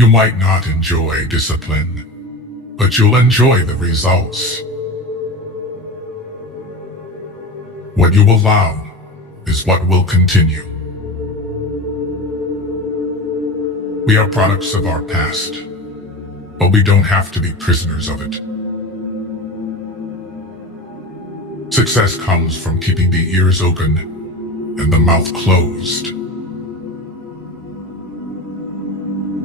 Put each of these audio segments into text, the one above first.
You might not enjoy discipline, but you'll enjoy the results. What you allow is what will continue. We are products of our past, but we don't have to be prisoners of it. Success comes from keeping the ears open and the mouth closed.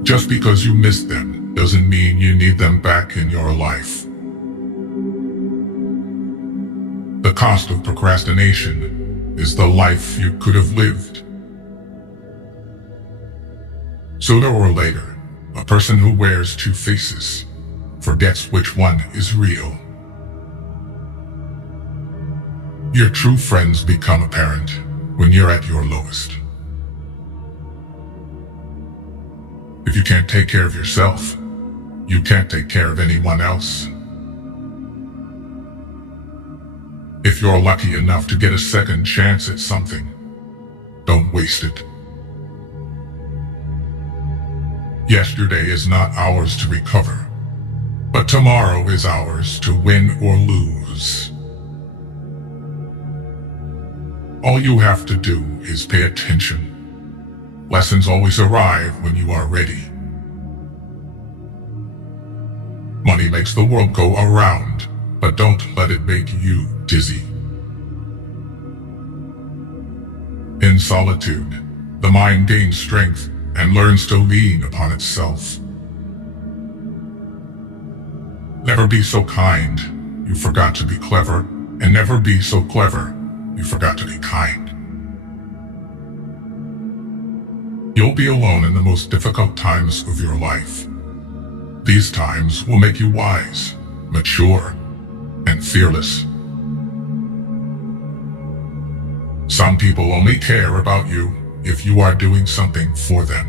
Just because you missed them doesn't mean you need them back in your life. The cost of procrastination is the life you could have lived. Sooner or later, a person who wears two faces forgets which one is real. Your true friends become apparent when you're at your lowest. If you can't take care of yourself, you can't take care of anyone else. If you're lucky enough to get a second chance at something, don't waste it. Yesterday is not ours to recover, but tomorrow is ours to win or lose. All you have to do is pay attention. Lessons always arrive when you are ready. Money makes the world go around, but don't let it make you dizzy. In solitude, the mind gains strength and learns to lean upon itself. Never be so kind you forgot to be clever, and never be so clever you forgot to be kind. You'll be alone in the most difficult times of your life. These times will make you wise, mature, and fearless. Some people only care about you if you are doing something for them.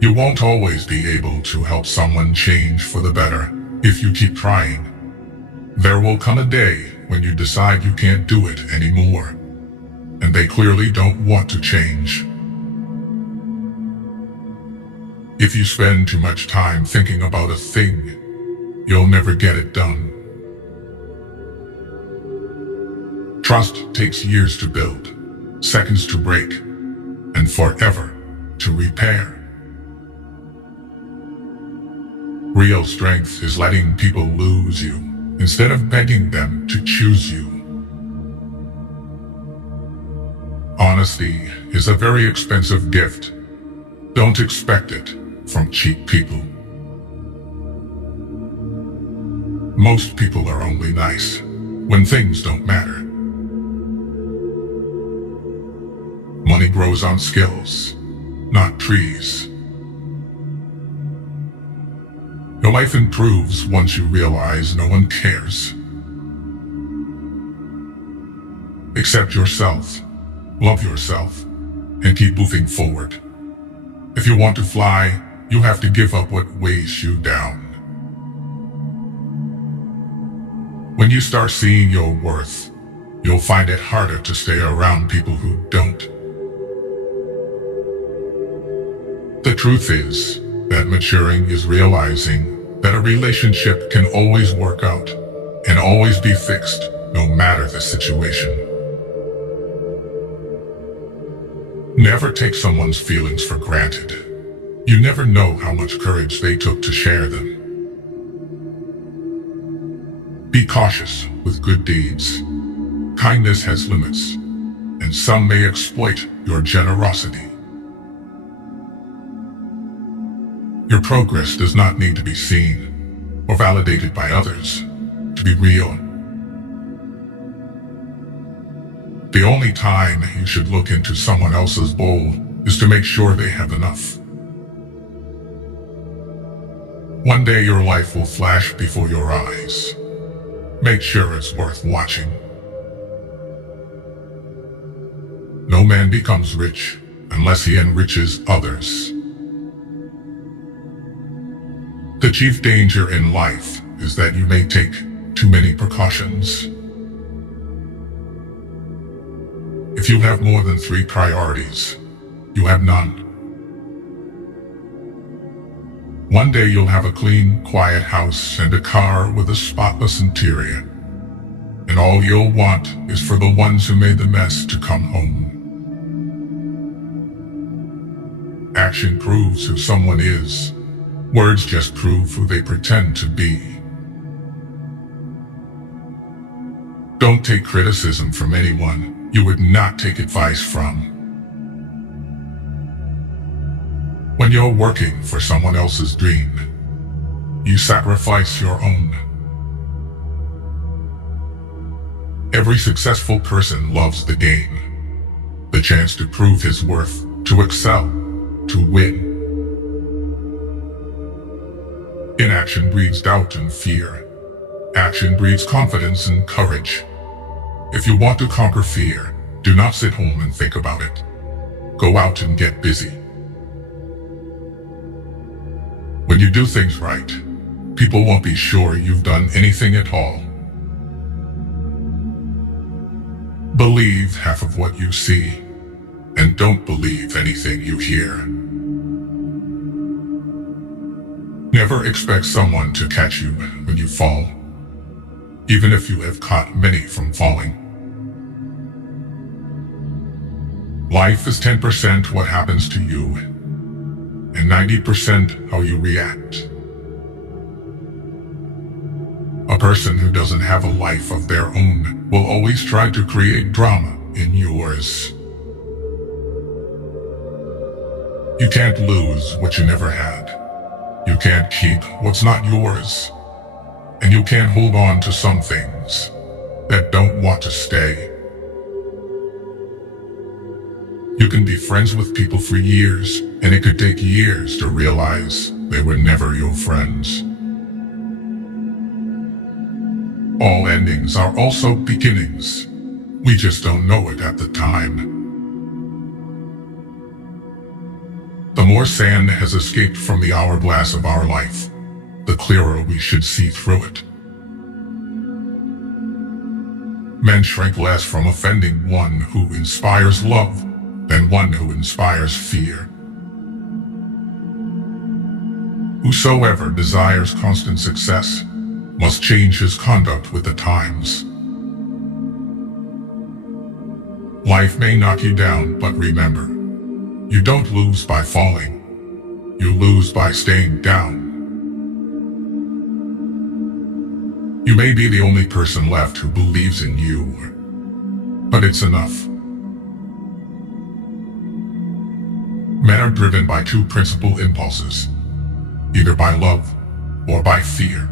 You won't always be able to help someone change for the better if you keep trying. There will come a day when you decide you can't do it anymore, and they clearly don't want to change. If you spend too much time thinking about a thing, you'll never get it done. Trust takes years to build, seconds to break, and forever to repair. Real strength is letting people lose you instead of begging them to choose you. Honesty is a very expensive gift. Don't expect it from cheap people. Most people are only nice when things don't matter. Money grows on skills, not trees. Your life improves once you realize no one cares. Accept yourself, love yourself, and keep moving forward. If you want to fly, you have to give up what weighs you down. When you start seeing your worth, you'll find it harder to stay around people who don't. The truth is that maturing is realizing that a relationship can always work out and always be fixed, no matter the situation. Never take someone's feelings for granted. You never know how much courage they took to share them. Be cautious with good deeds. Kindness has limits, and some may exploit your generosity. Your progress does not need to be seen or validated by others to be real. The only time you should look into someone else's bowl is to make sure they have enough. One day your life will flash before your eyes. Make sure it's worth watching. No man becomes rich unless he enriches others. The chief danger in life is that you may take too many precautions. If you have more than 3 priorities, you have none. One day you'll have a clean, quiet house and a car with a spotless interior. And all you'll want is for the ones who made the mess to come home. Action proves who someone is. Words just prove who they pretend to be. Don't take criticism from anyone you would not take advice from. When you're working for someone else's dream, you sacrifice your own. Every successful person loves the game, the chance to prove his worth, to excel, to win. Inaction breeds doubt and fear. Action breeds confidence and courage. If you want to conquer fear, do not sit home and think about it. Go out and get busy. When you do things right, people won't be sure you've done anything at all. Believe half of what you see, and don't believe anything you hear. Never expect someone to catch you when you fall, even if you have caught many from falling. Life is 10% what happens to you, and 90% how you react. A person who doesn't have a life of their own will always try to create drama in yours. You can't lose what you never had. You can't keep what's not yours. And you can't hold on to some things that don't want to stay. You can be friends with people for years, and it could take years to realize they were never your friends. All endings are also beginnings. We just don't know it at the time. The more sand has escaped from the hourglass of our life, the clearer we should see through it. Men shrink less from offending one who inspires love than one who inspires fear. Whosoever desires constant success must change his conduct with the times. Life may knock you down, but remember, you don't lose by falling. You lose by staying down. You may be the only person left who believes in you, but it's enough. Men are driven by two principal impulses, either by love or by fear.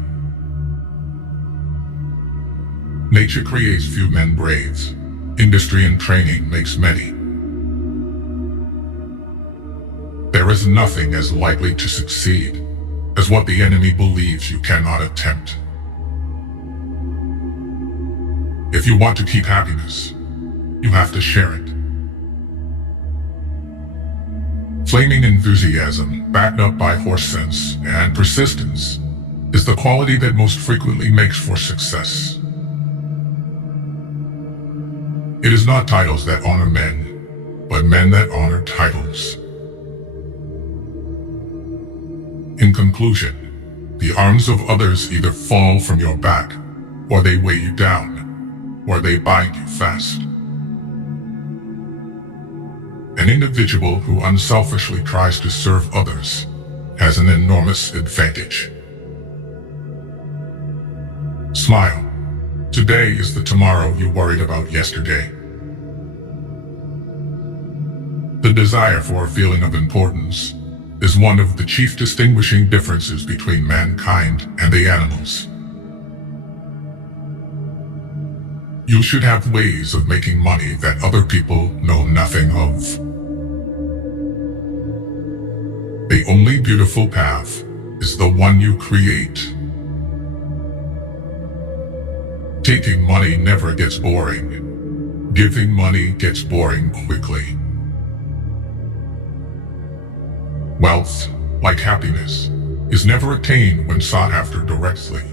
Nature creates few men braves. Industry and training makes many. There is nothing as likely to succeed as what the enemy believes you cannot attempt. If you want to keep happiness, you have to share it. Flaming enthusiasm, backed up by horse sense and persistence, is the quality that most frequently makes for success. It is not titles that honor men, but men that honor titles. In conclusion, the arms of others either fall from your back, or they weigh you down, or they bind you fast. An individual who unselfishly tries to serve others has an enormous advantage. Smile. Today is the tomorrow you worried about yesterday. The desire for a feeling of importance is one of the chief distinguishing differences between mankind and the animals. You should have ways of making money that other people know nothing of. The only beautiful path is the one you create. Taking money never gets boring. Giving money gets boring quickly. Wealth, like happiness, is never attained when sought after directly.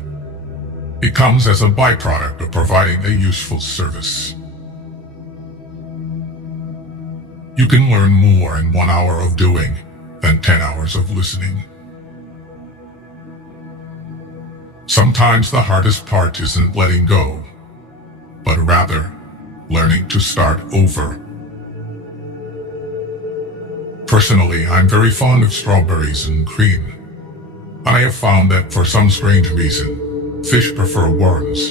It comes as a byproduct of providing a useful service. You can learn more in 1 hour of doing than 10 hours of listening. Sometimes the hardest part isn't letting go, but rather learning to start over. Personally, I'm very fond of strawberries and cream. I have found that for some strange reason, fish prefer worms.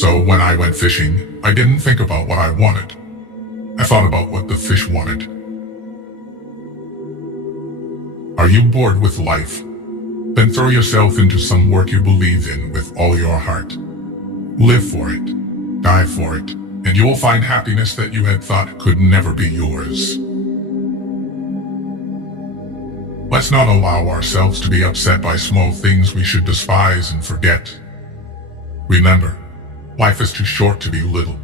So when I went fishing, I didn't think about what I wanted. I thought about what the fish wanted. Are you bored with life? Then throw yourself into some work you believe in with all your heart. Live for it, die for it, and you will find happiness that you had thought could never be yours. Let's not allow ourselves to be upset by small things we should despise and forget. Remember, life is too short to be little.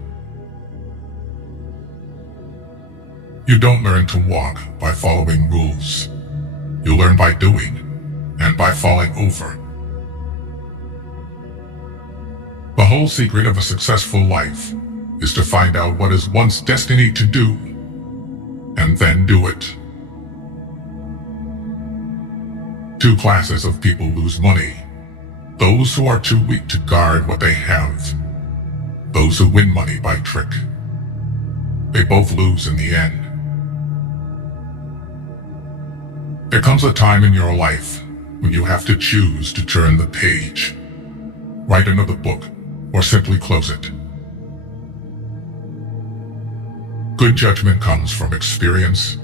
You don't learn to walk by following rules. You learn by doing and by falling over. The whole secret of a successful life is to find out what is one's destiny to do and then do it. Two classes of people lose money: those who are too weak to guard what they have, those who win money by trick. They both lose in the end. There comes a time in your life when you have to choose to turn the page, write another book, or simply close it. Good judgment comes from experience,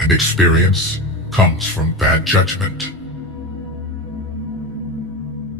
and experience comes from bad judgment.